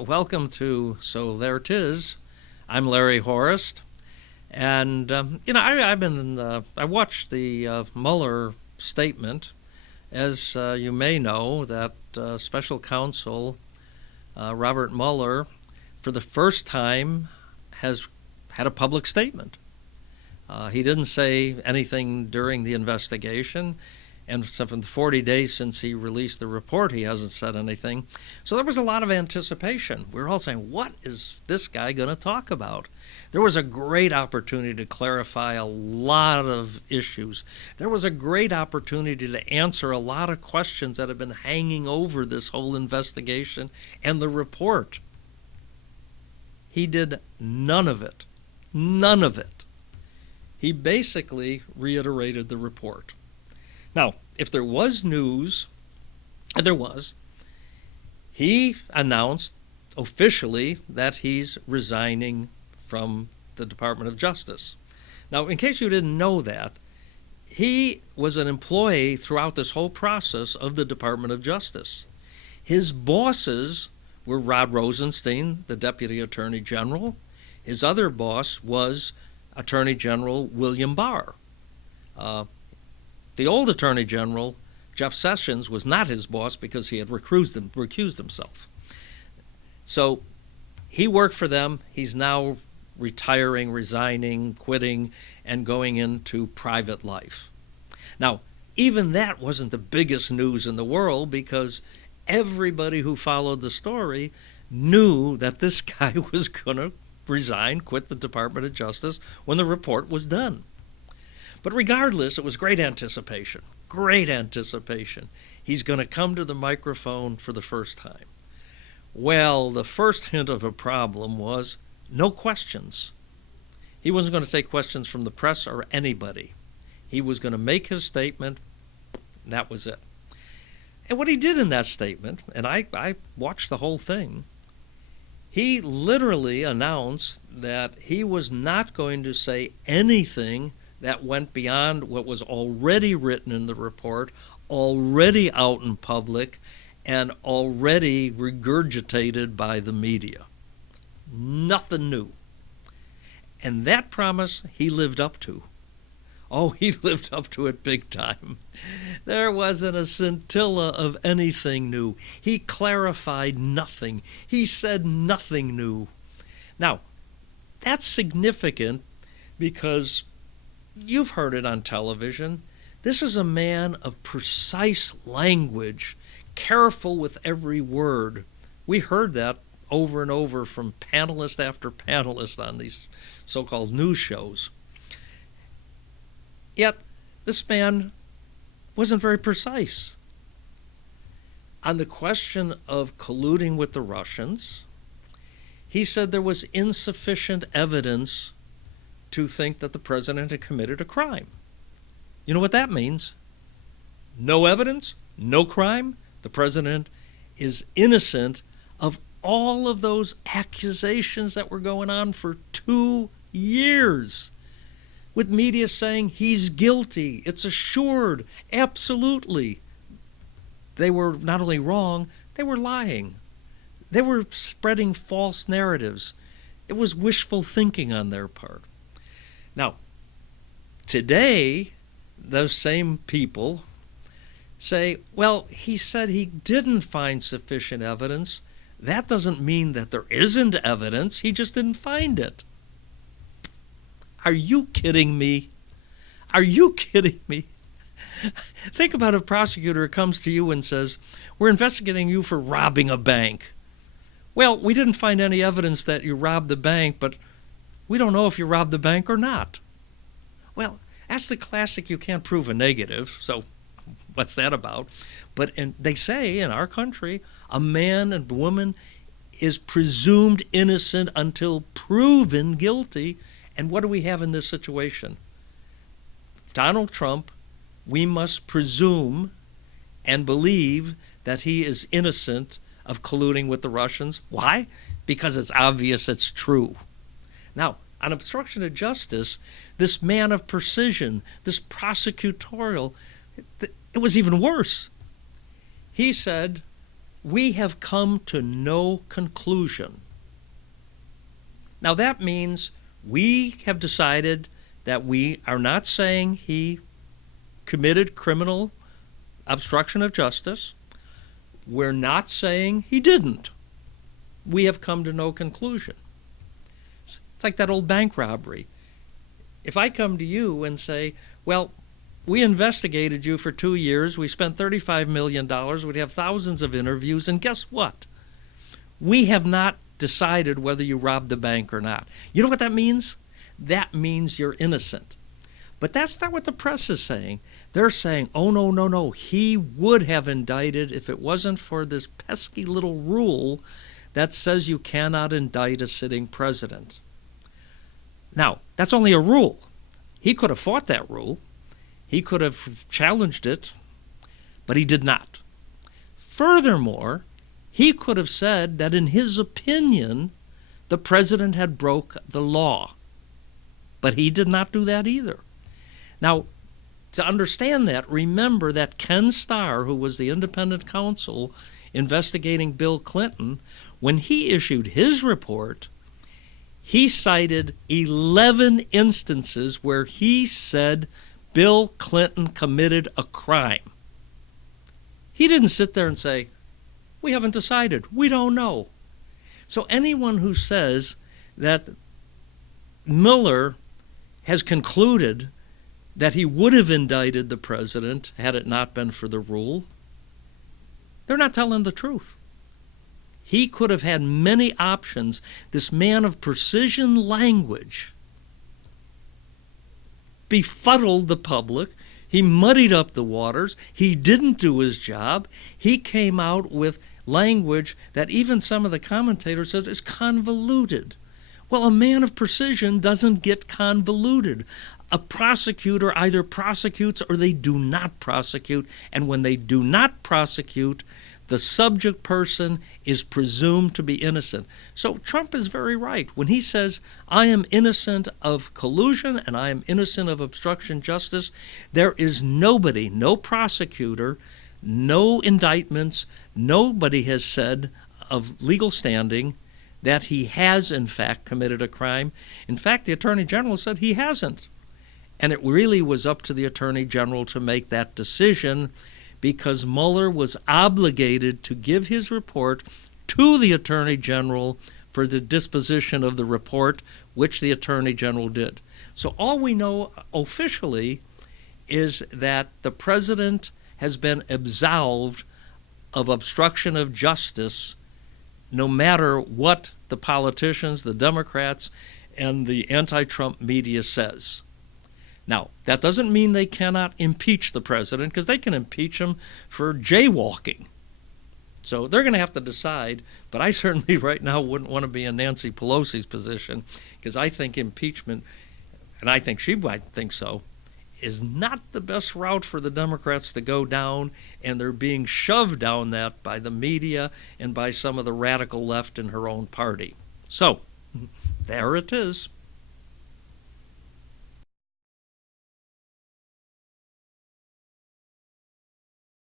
welcome to So There 'Tis. I'm Larry Horist, and I watched the Mueller statement. As you may know, that special counsel Robert Mueller, for the first time, has had a public statement. He didn't say anything during the investigation. And so for the 40 days since he released the report, he hasn't said anything. So there was a lot of anticipation. We were all saying, what is this guy going to talk about? There was a great opportunity to clarify a lot of issues. There was a great opportunity to answer a lot of questions that have been hanging over this whole investigation and the report. He did none of it. None of it. He basically reiterated the report. Now, if there was news, and there was, he announced officially that he's resigning from the Department of Justice. Now, in case you didn't know that, he was an employee throughout this whole process of the Department of Justice. His bosses were Rod Rosenstein, the Deputy Attorney General. His other boss was Attorney General William Barr. The old Attorney General, Jeff Sessions, was not his boss because he had recused himself. So he worked for them. He's now retiring, resigning, quitting, and going into private life. Now, even that wasn't the biggest news in the world because everybody who followed the story knew that this guy was going to resign, quit the Department of Justice when the report was done. But regardless, it was great anticipation. Great anticipation. He's going to come to the microphone for the first time. Well, the first hint of a problem was no questions. He wasn't going to take questions from the press or anybody. He was going to make his statement. That was it. And what he did in that statement, and I watched the whole thing, he literally announced that he was not going to say anything that went beyond what was already written in the report, already out in public, and already regurgitated by the media. Nothing new. And that promise he lived up to. Oh, he lived up to it big time. There wasn't a scintilla of anything new. He clarified nothing. He said nothing new. Now, that's significant because you've heard it on television. This is a man of precise language, careful with every word. We heard that over and over from panelist after panelist on these so-called news shows. Yet, this man wasn't very precise. On the question of colluding with the Russians, he said there was insufficient evidence to think that the president had committed a crime. You know what that means? No evidence, no crime. The president is innocent of all of those accusations that were going on for 2 years, with media saying he's guilty, it's assured, absolutely. They were not only wrong, they were lying. They were spreading false narratives. It was wishful thinking on their part. Now, today, those same people say, well, he said he didn't find sufficient evidence. That doesn't mean that there isn't evidence. He just didn't find it. Are you kidding me? Are you kidding me? Think about a prosecutor who comes to you and says, we're investigating you for robbing a bank. Well, we didn't find any evidence that you robbed the bank, but we don't know if you robbed the bank or not. Well, that's the classic you can't prove a negative, so what's that about? But they say in our country, a man and woman is presumed innocent until proven guilty. And what do we have in this situation? Donald Trump, we must presume and believe that he is innocent of colluding with the Russians. Why? Because it's obvious it's true. Now, on obstruction of justice, this man of precision, this prosecutorial, it was even worse. He said we have come to no conclusion. Now that means we have decided that we are not saying he committed criminal obstruction of justice. We're not saying he didn't. We have come to no conclusion. It's like that old bank robbery. If I come to you and say, well, we investigated you for 2 years, we spent $35 million, we'd have thousands of interviews, and guess what? We have not decided whether you robbed the bank or not. You know what that means? That means you're innocent. But that's not what the press is saying. They're saying, oh, no, he would have indicted if it wasn't for this pesky little rule that says you cannot indict a sitting president. Now, that's only a rule. He could have fought that rule. He could have challenged it, but he did not. Furthermore, he could have said that in his opinion, the president had broke the law. But he did not do that either. Now, to understand that, remember that Ken Starr, who was the independent counsel investigating Bill Clinton, when he issued his report, he cited 11 instances where he said Bill Clinton committed a crime. He didn't sit there and say, we haven't decided, we don't know. So anyone who says that Mueller has concluded that he would have indicted the president had it not been for the rule, they're not telling the truth. He could have had many options. This man of precision language befuddled the public. He muddied up the waters. He didn't do his job. He came out with language that even some of the commentators said is convoluted. Well, a man of precision doesn't get convoluted. A prosecutor either prosecutes or they do not prosecute, and when they do not prosecute, the subject person is presumed to be innocent. So Trump is very right when he says, I am innocent of collusion and I am innocent of obstruction of justice. There is nobody, no prosecutor, no indictments, nobody has said of legal standing that he has in fact committed a crime. In fact, the Attorney General said he hasn't. And it really was up to the Attorney General to make that decision, because Mueller was obligated to give his report to the Attorney General for the disposition of the report, which the Attorney General did. So all we know officially is that the president has been absolved of obstruction of justice, no matter what the politicians, the Democrats, and the anti-Trump media says. Now, that doesn't mean they cannot impeach the president, because they can impeach him for jaywalking. So they're going to have to decide, but I certainly right now wouldn't want to be in Nancy Pelosi's position, because I think impeachment, and I think she might think so, is not the best route for the Democrats to go down, and they're being shoved down that by the media and by some of the radical left in her own party. So, there it is.